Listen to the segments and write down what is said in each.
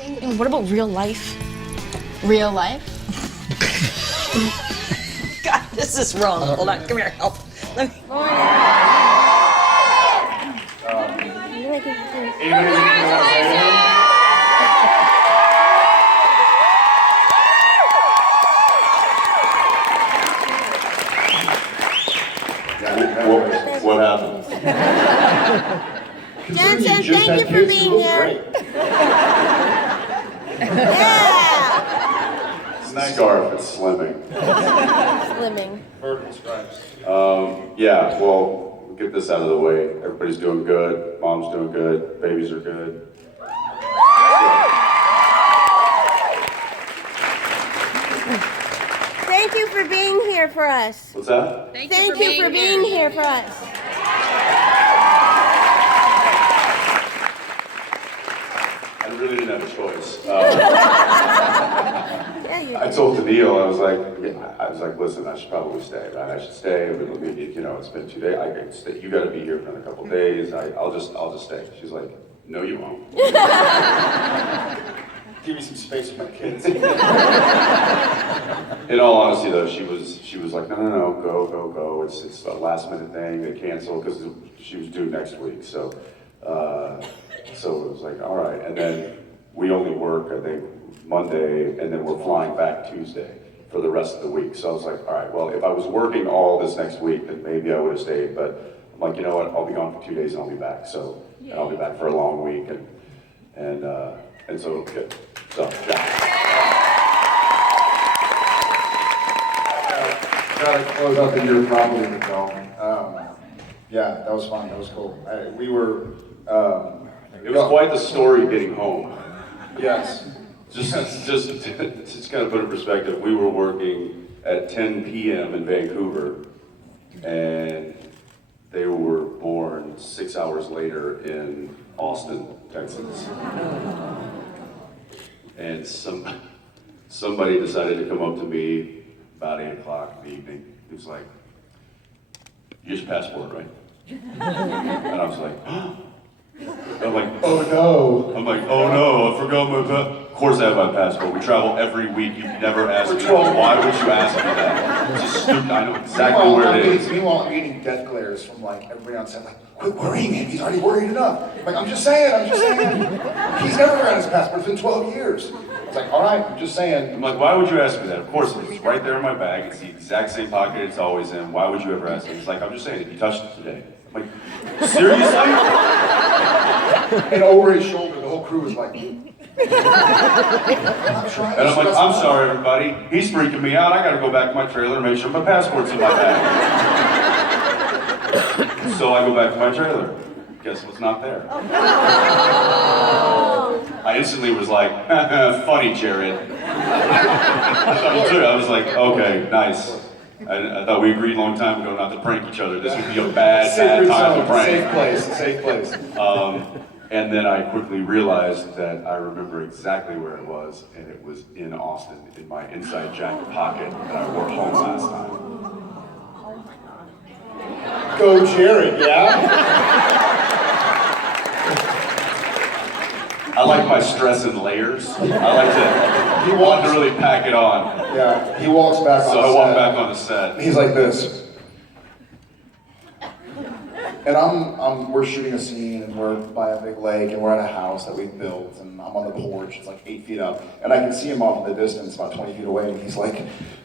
And what about real life? Real life? God, this is wrong. Hold on, come here, help. Let me. What happened? Jensen, thank you for being here. Yeah. It's a scarf, it's slimming. Slimming. Vertical stripes. Yeah, well, we'll get this out of the way. Everybody's doing good. Mom's doing good. Babies are good. Thank you for being here for us. What's that? Thank you for being here for us. I really didn't have a choice. Yeah, you I told Neil, I was like, listen, I should probably stay, right? I should stay. It's been 2 days. I can stay. You got to be here for another couple days. I'll just stay. She's like, no, you won't. Give me some space with my kids. In all honesty, though, she was like, no, go. It's a last minute thing. They canceled because she was due next week. So it was like, all right. And then we only work, I think, Monday, and then we're flying back Tuesday for the rest of the week. So I was like, all right, well, if I was working all this next week, then maybe I would have stayed. But I'm like, you know what? I'll be gone for 2 days and I'll be back. And I'll be back for a long week, and so good. So yeah. Gotta close out the year properly with y'all. Yeah, that was fun. That was cool. We were. It was quite the story getting home. Yes. Just kind of put it in perspective, we were working at 10 p.m. in Vancouver, and they were born 6 hours later in Austin, Texas. And somebody decided to come up to me about 8 o'clock in the evening. He was like, "You just passport, right?" And I was like, I'm like, oh no. I'm like, oh no, I forgot my passport. Of course I have my passport. We travel every week. You've never asked me that. Why would you ask me that? It's just stupid. I know exactly where it is. Meanwhile, I'm getting death glares from like everybody on set, like, quit worrying him. He's already worried enough. Like, I'm just saying. He's never forgotten his passport. It's been 12 years. It's like, all right, I'm just saying. I'm like, why would you ask me that? Of course, it's right there in my bag. It's the exact same pocket it's always in. Why would you ever ask me? He's like, I'm just saying, if you touched it today. I'm like, seriously? And over his shoulder, the whole crew was like, And I'm like, I'm sorry, everybody. He's freaking me out. I gotta go back to my trailer and make sure my passport's in my bag. So I go back to my trailer. Guess what's not there? I instantly was like, funny, Jared. I was like, okay, nice. I thought we agreed a long time ago not to prank each other. This would be a bad time to prank. Safe place. And then I quickly realized that I remember exactly where it was, and it was in Austin, in my inside jacket pocket that I wore home last time. Go Jared, yeah? I like my stress in layers. I like to want to really pack it on. Yeah, he walks back on the set. So I walk back on the set. He's like this. And we're shooting a scene, and we're by a big lake, and we're at a house that we've built, and I'm on the porch, it's like 8 feet up, and I can see him off in the distance, about 20 feet away, and he's like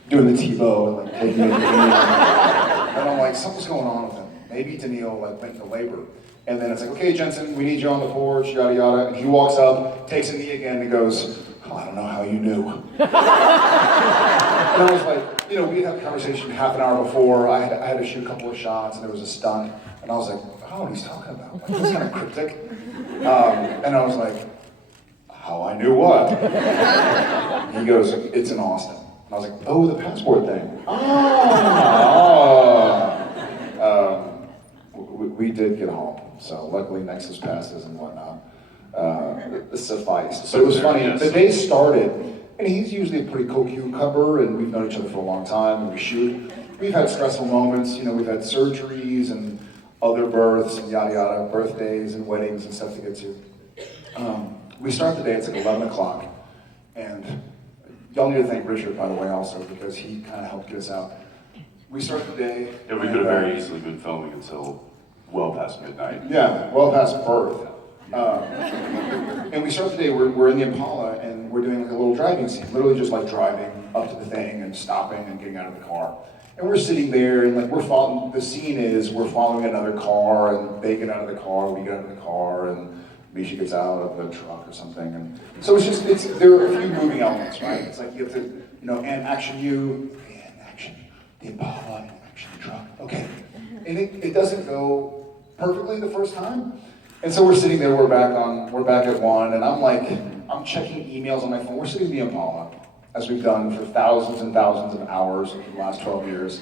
doing the T-bow and like taking it. And I'm like, something's going on with him. Maybe Daniil like went into labor. And then it's like, okay, Jensen, we need you on the porch, yada yada. And he walks up, takes a knee again, and goes, oh, I don't know how you knew. And I was like, we had a conversation half an hour before. I had to shoot a couple of shots, and there was a stunt. And I was like, I don't know what he's talking about. Like, this is kind of cryptic. And I was like, how I knew what? He goes, it's in Austin. And I was like, oh, the passport thing. We did get home. So luckily Nexus passes and whatnot sufficed. So it was funny. Yes. The day started, and he's usually a pretty cool cucumber, and we've known each other for a long time, and we shoot. We've had stressful moments. We've had surgeries and other births and yada yada, birthdays and weddings and stuff to get to. we start the day, it's like 11 o'clock, and y'all need to thank Richard, by the way, also, because he kind of helped get us out. We start the day. Yeah, we could have very easily been filming until well past midnight. Yeah, well past birth. And we start the day, we're in the Impala, and we're doing like a little driving scene, literally just like driving up to the thing and stopping and getting out of the car. And we're sitting there, and like the scene is we're following another car, and they get out of the car, we get out of the car, and Misha gets out of the truck or something. And so there are a few moving elements, right? It's like you have to, and action the Impala, and action the truck, okay. And it doesn't go perfectly the first time. And so we're sitting there, we're back at 1, and I'm checking emails on my phone. We're sitting in the Impala, as we've done for thousands and thousands of hours in the last 12 years.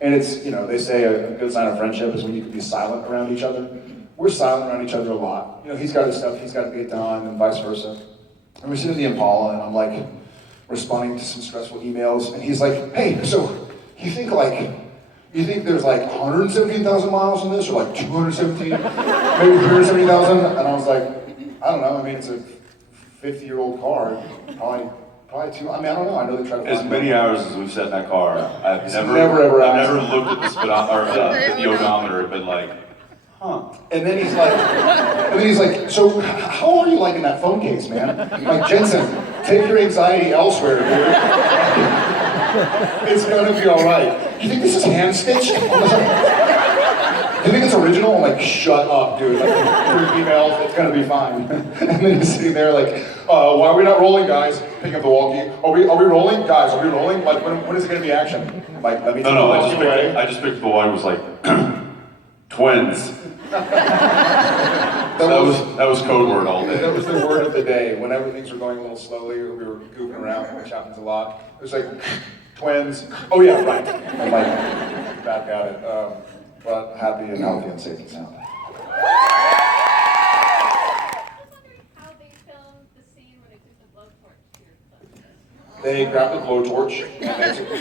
And it's, they say a good sign of friendship is when you can be silent around each other. We're silent around each other a lot. He's got his stuff, he's got to get done, and vice versa. And we're sitting in the Impala, and I'm like responding to some stressful emails, and he's like, hey, so you think there's like 117,000 miles in this, or like 217, maybe 370,000? And I was like, I don't know. I mean, it's a 50-year-old car, probably two. I mean, I don't know. I know they try to. As many hours as we've sat in that car, I've never looked at the odometer and been like, huh. And then he's like, so how are you liking that phone case, man? I'm like, Jensen, take your anxiety elsewhere, dude. It's gonna be all right. You think this is hand stitched? You think it's original? I'm like, shut up, dude. Like, through emails, it's gonna be fine. And then he's sitting there like, why are we not rolling, guys? Picking up the walkie. Are we rolling, guys? Are we rolling? Like, when is it gonna be action? I'm like, let me. No. I just picked the one. It was like twins. That was code word all day. That was the word of the day. Whenever things were going a little slowly, we were goofing around, which happens a lot. It was like, twins. Oh yeah, right. I'm like, back at it. But happy and healthy and safe and sound. I was wondering how they filmed the scene when they took the blowtorch to your clip. They grabbed the blowtorch and they took the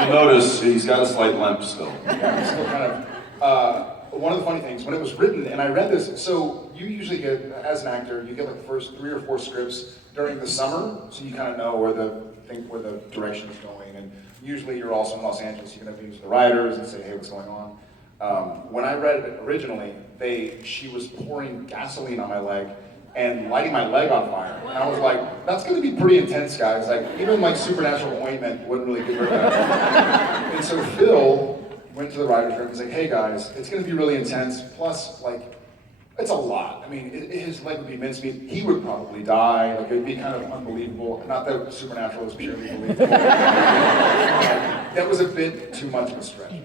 You'll notice he's got a slight limp still. Yeah, it's still kind of. One of the funny things, when it was written, and I read this, so you usually get, as an actor, you get like the first 3 or 4 scripts during the summer, so you kind of know where the direction is going, and usually you're also in Los Angeles, you're going to meet with the writers and say, hey, what's going on? When I read it originally, she was pouring gasoline on my leg and lighting my leg on fire, and I was like, that's going to be pretty intense, guys. Like, even like supernatural ointment wouldn't really get rid of that. And so Phil went to the writer's room. He's like, hey guys, it's going to be really intense. Plus, like, it's a lot. I mean, his leg would be mincemeat. He would probably die. Like, it'd be kind of unbelievable. Not that supernatural is purely believable. That was a bit too much of a stretch.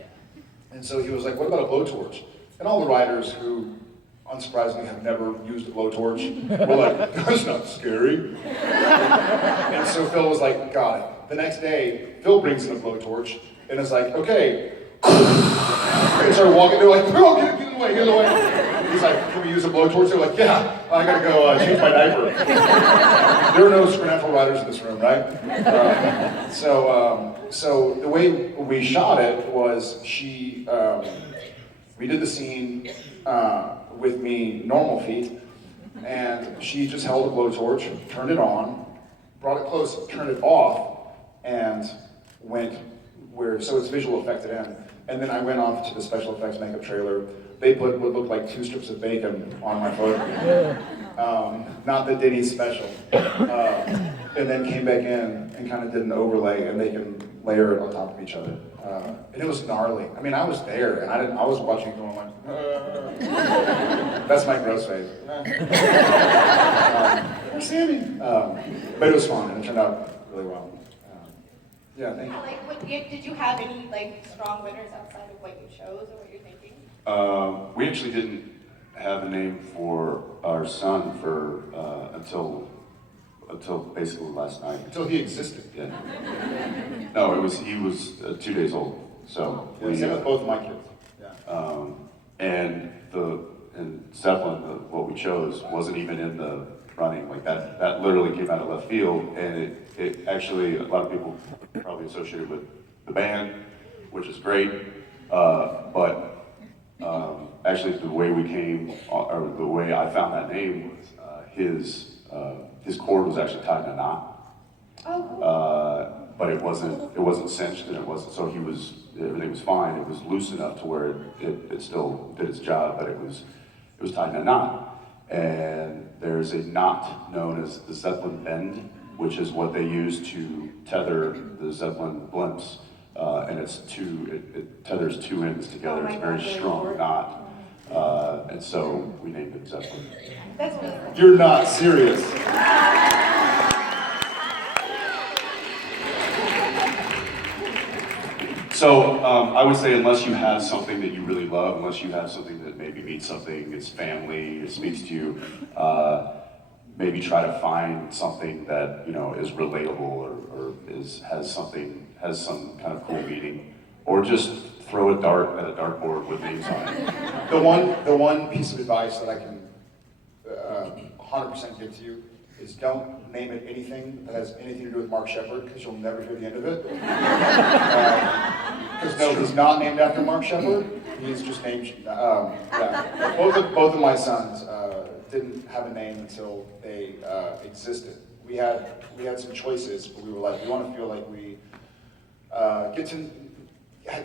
And so he was like, what about a blowtorch? And all the writers who, unsurprisingly, have never used a blowtorch were like, that's not scary. And so Phil was like, got it. The next day, Phil brings in a blowtorch and is like, okay. They started walking, they're like, oh, get in the way. He's like, can we use a blowtorch? They're like, yeah, I gotta go change my diaper. There are no supernatural writers in this room, right? So the way we shot it was we did the scene with me normal feet, and she just held a blowtorch, turned it on, brought it close, turned it off, and went so it's visual effected in. And then I went off to the special effects makeup trailer. They put what looked like 2 strips of bacon on my foot. Not the Denny's special. And then came back in and kind of did an overlay, and they can layer it on top of each other. And it was gnarly. I mean, I was there, and I was watching it going like, that's my gross face. Sammy. But it was fun, and it turned out really well. Yeah, thank you. Did you have any strong winners outside of what you chose or what you're thinking? We actually didn't have a name for our son for until basically last night. Until he existed. Yeah. No, he was 2 days old. So yeah, same with both of my kids. Yeah. And Zeppelin, what we chose, wasn't even in the running. Like that literally came out of left field, and it actually, a lot of people probably associate it with the band, which is great, but actually the way we came, or the way I found that name was his cord was actually tied in a knot. But it wasn't cinched, and it wasn't, so everything was fine. It was loose enough to where it still did its job, but it was tied in a knot. And there's a knot known as the Zeppelin bend, which is what they use to tether the Zeppelin blimps. And it tethers two ends together. It's a very strong knot. And so we named it Zeppelin. You're not serious. So I would say unless you have something that you really love, unless you have something that maybe means something, it's family, it speaks to you, maybe try to find something that is relatable or has some kind of cool meaning, or just throw a dart at a dartboard with names on it. The one piece of advice that I can 100% give to you is don't name it anything that has anything to do with Mark Shepard, because you'll never hear the end of it. Because no, he's not named after Mark Shepard. He's just named. Yeah. Both of my sons didn't have a name until they existed. We had some choices, but we were like, we want to feel like we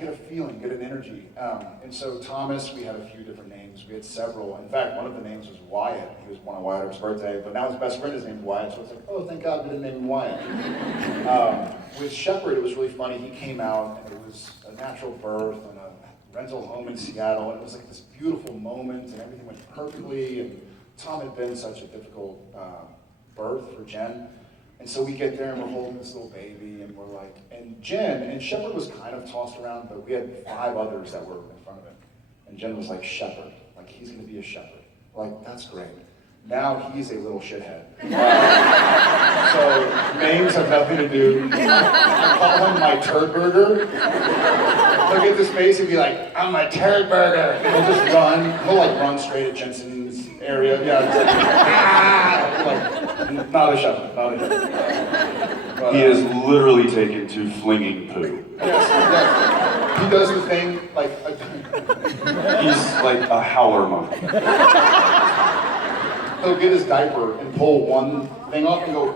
get a feeling, get an energy. And so Thomas, we had a few different names. We had several. In fact, one of the names was Wyatt. He was one of Wyatt's birthday, but now his best friend is named Wyatt, so it's like, oh, thank God we didn't name him Wyatt. With Shepard, it was really funny. He came out, and it was a natural birth and a rental home in Seattle, and it was like this beautiful moment, and everything went perfectly, and Tom had been such a difficult birth for Jen. And so we get there and we're holding this little baby and we're like, and Jen, and Shepard was kind of tossed around, but we had 5 others that were in front of him. And Jen was like, Shepard, like he's gonna be a shepherd. We're like, that's great. Now he's a little shithead. So names have nothing to do. I call him my turd burger. He'll get this face and be like, I'm my turd burger. And he'll just run. He'll like run straight at Jensen's area. Yeah, just like, ah! Like, not a shepherd, not a shepherd. But, He is literally taken to flinging poo. yes. He does the thing like He's like a howler monkey. he'll get his diaper and pull one thing off and go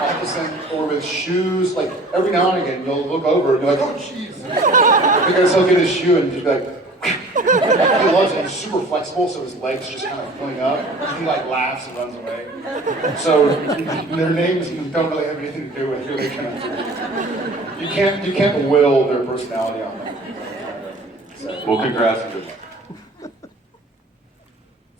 all of a sudden, or with shoes, like every now and again you'll look over and you're like, oh jeez. Because he'll get his shoe and just be like he loves it. He's super flexible, so his legs just kind of going up. He like laughs and runs away. So their names don't really have anything to do with who they kind of. You can't will their personality on them. So. Well, congrats. And good luck.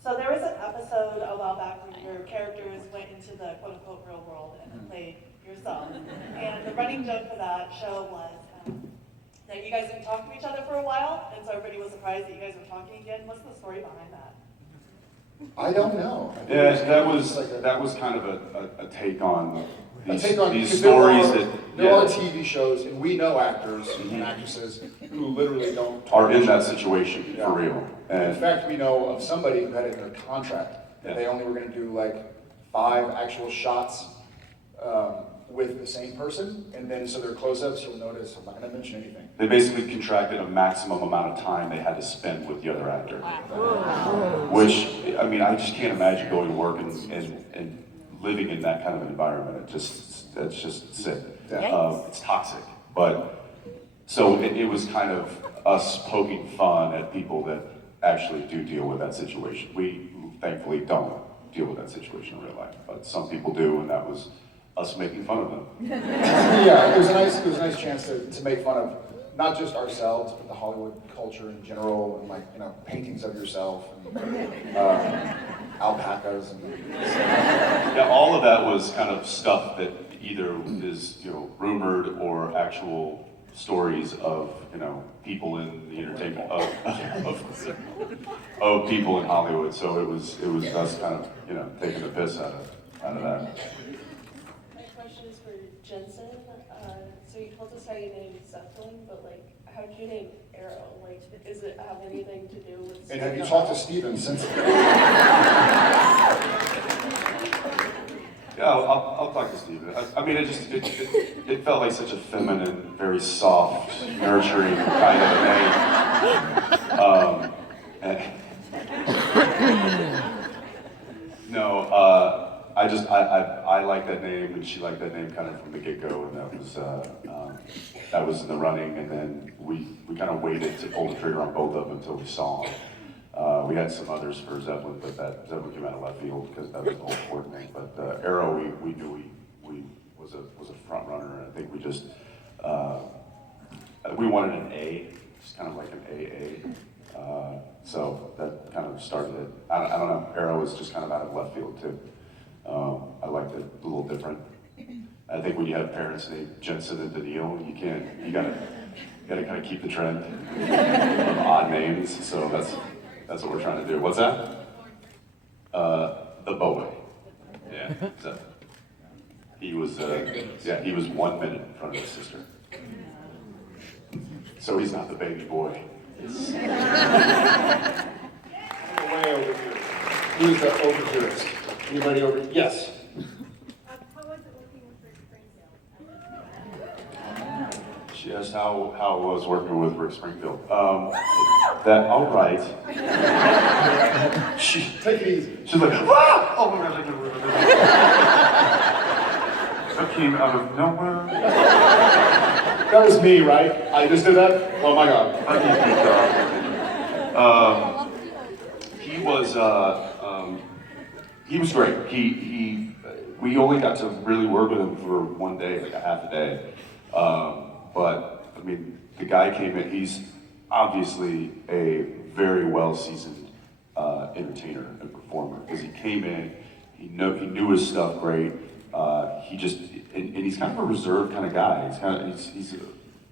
So there was an episode a while back where your characters went into the quote-unquote real world and played yourself. And the running joke for that show was that you guys didn't talk to each other for a while, and so everybody was surprised that you guys were talking again. What's the story behind that? I don't know. Yeah, that was kind of a take on these because stories there are TV shows, and we know actors and actresses who literally don't are in that situation for real. In fact, we know of somebody who had it in their contract that they only were going to do like 5 actual shots with the same person, and then so their close-ups, you'll notice, I'm not going to mention anything. They basically contracted a maximum amount of time they had to spend with the other actor. Which, I mean, I just can't imagine going to work and living in that kind of an environment. It's just sick. It's toxic. But, so it was kind of us poking fun at people that actually do deal with that situation. We thankfully don't deal with that situation in real life, but some people do, and that was us making fun of them. Yeah, it was a nice chance to make fun of not just ourselves, but the Hollywood culture in general, and like paintings of yourself, and alpacas, and Yeah, all of that was kind of stuff that either is rumored or actual stories of people in the entertainment of people in Hollywood. So it was us kind of taking the piss out of that. Is for Jensen. So you told us how you named Zeppelin, but like, how did you name Arrow? Like, does it have anything to do with? have you talked to Steven since? Yeah, I'll talk to Steven. I mean, it felt like such a feminine, very soft, nurturing kind of name. I like that name, and she liked that name kind of from the get-go, and that was in the running, and then we kind of waited to pull the trigger on both of them until we saw them. We had some others for Zeppelin, but that Zeppelin came out of left field because that was the whole important thing. But Arrow, we knew we was a front runner, and I think we just we wanted an A, just kind of like an AA. So that kind of started it. I don't know. Arrow was just kind of out of left field too. I liked it a little different. I think when you have parents named Jensen and Daniil, you gotta kind of keep the trend of odd names. So that's what we're trying to do. What's that? The boy. Yeah. So he was 1 minute in front of his sister. So he's not the baby boy. He's... Way over here. Who's the overhearist? Anybody over? Yes. How was it working with Rick Springfield? She asked how it was working with Rick Springfield. All right. Take it easy. She's like, ah! Oh my gosh, I can't believe it. That came out of nowhere. That was me, right? I just did that? Oh my God. I can't he was great. We only got to really work with him for one day, like a half a day. But I mean, the guy came in. He's obviously a very well-seasoned entertainer and performer because he came in. He knew his stuff great. And he's kind of a reserved kind of guy. He's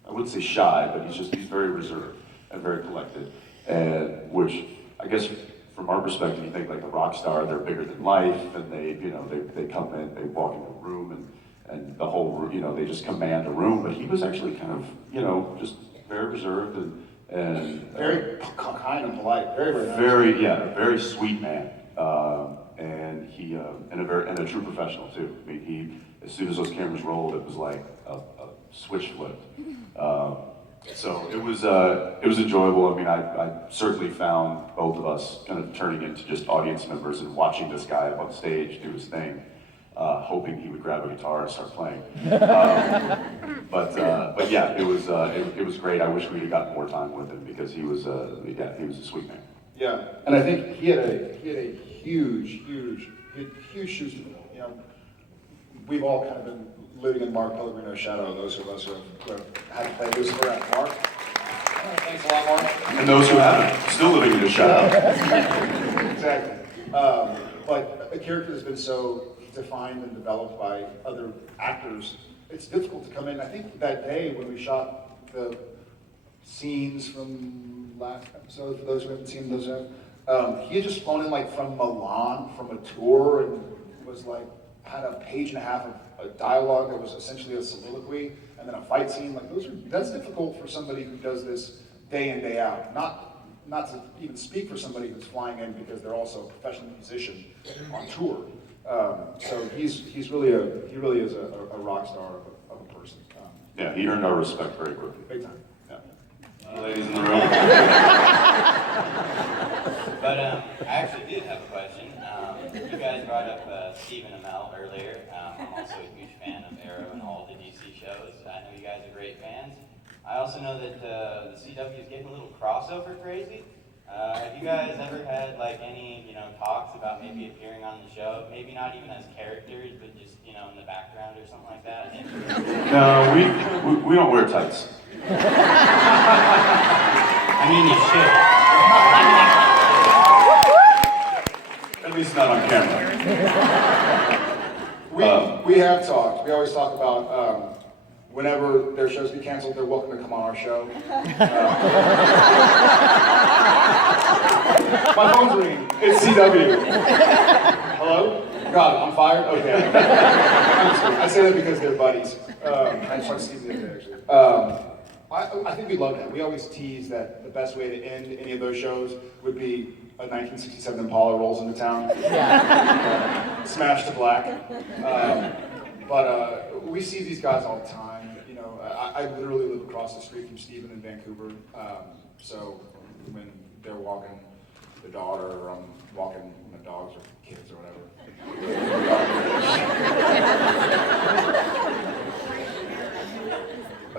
I wouldn't say shy, but he's very reserved and very collected. And which I guess from our perspective, you think like a rock star, they're bigger than life, and they come in, they walk into a room, and the whole they just command a room. But he was actually kind of just very reserved and Very kind and polite. Very, very nice. a very sweet man. And he and a true professional too. I mean, he as soon as those cameras rolled, it was like a switch flipped. So it was enjoyable. I mean, I certainly found both of us kind of turning into just audience members and watching this guy up on stage do his thing, hoping he would grab a guitar and start playing. But yeah, it was great. I wish we'd have gotten more time with him because he was a sweet man. Yeah, and I think he had a huge shoes to fill. You know, we've all kind of been living in Mark Pellegrino's shadow. Those of us who have had to play Lucifer at Mark. Thanks a lot, Mark. And those who haven't, still living in his shadow. Exactly. But a character that's been so defined and developed by other actors, it's difficult to come in. I think that day when we shot the scenes from last episode, for those who haven't seen those yet, he had just flown in like from Milan from a tour and was like, had a page and a half of a dialogue that was essentially a soliloquy, and then a fight scene. Like that's difficult for somebody who does this day in, day out. Not to even speak for somebody who's flying in because they're also a professional musician on tour. So he really is a rock star of a person. Yeah, he earned our respect very quickly. Big time. Yeah. Ladies in the room. But I actually did have a question. You guys brought up Stephen Amell earlier. I'm also a huge fan of Arrow and all the DC shows. I know you guys are great fans. I also know that the CW is getting a little crossover crazy. Have you guys ever had like any talks about maybe appearing on the show? Maybe not even as characters, but just in the background or something like that. No, we don't wear tights. I mean, you should. At least not on camera. We have talked. We always talk about whenever their shows get canceled, they're welcome to come on our show. My phone's ringing. It's CW. Hello? God, I'm fired? Okay. I say that because they're buddies. I just want to see the other day, actually. I think we love that. We always tease that the best way to end any of those shows would be a 1967 Impala rolls into town. Smash to black. But we see these guys all the time. I literally live across the street from Stephen in Vancouver. So when they're walking the daughter, or I'm walking my dogs or kids or whatever.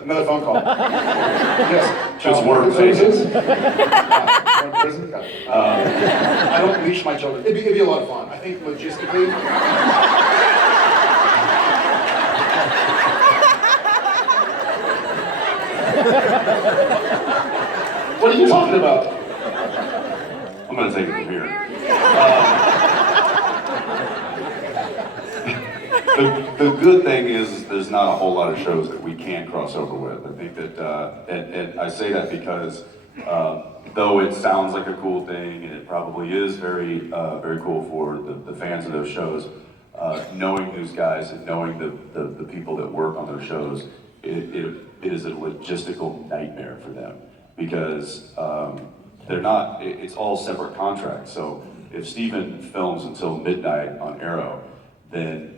Another phone call. Yes. Just work, services. Prison? Got it. I don't leash my children. It'd be a lot of fun. I think logistically. What are you talking about? I'm gonna take it from here. The good thing is there's not a whole lot of shows that we can cross over with. I think that, and I say that because though it sounds like a cool thing, and it probably is very, very cool for the fans of those shows, knowing those guys and knowing the people that work on those shows, it is a logistical nightmare for them because they're not, it's all separate contracts. So if Steven films until midnight on Arrow, then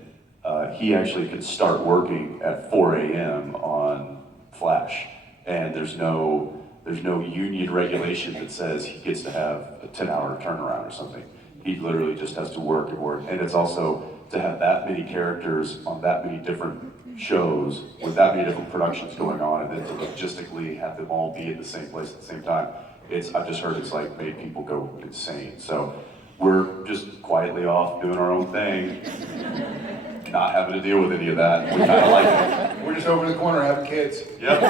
he actually can start working at 4 a.m. on Flash, and there's no union regulation that says he gets to have a 10-hour turnaround or something. He literally just has to work and work, and it's also to have that many characters on that many different shows with that many different productions going on, and then to logistically have them all be at the same place at the same time. I've just heard it's like made people go insane. So we're just quietly off doing our own thing, not having to deal with any of that. We kind of like it. We're just over the corner having kids. Yep.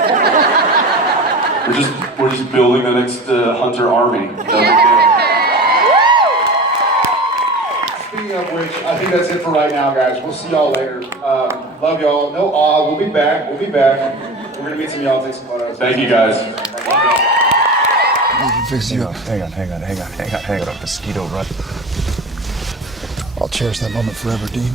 We're just building the next Hunter army. No big deal. Speaking of which, I think that's it for right now, guys. We'll see y'all later. Love y'all. No awe. We'll be back. We'll be back. We're gonna meet some of y'all, take some photos. Thank you, guys. We can fix you up. Hang on. Mosquito run. I'll cherish that moment forever, Dean.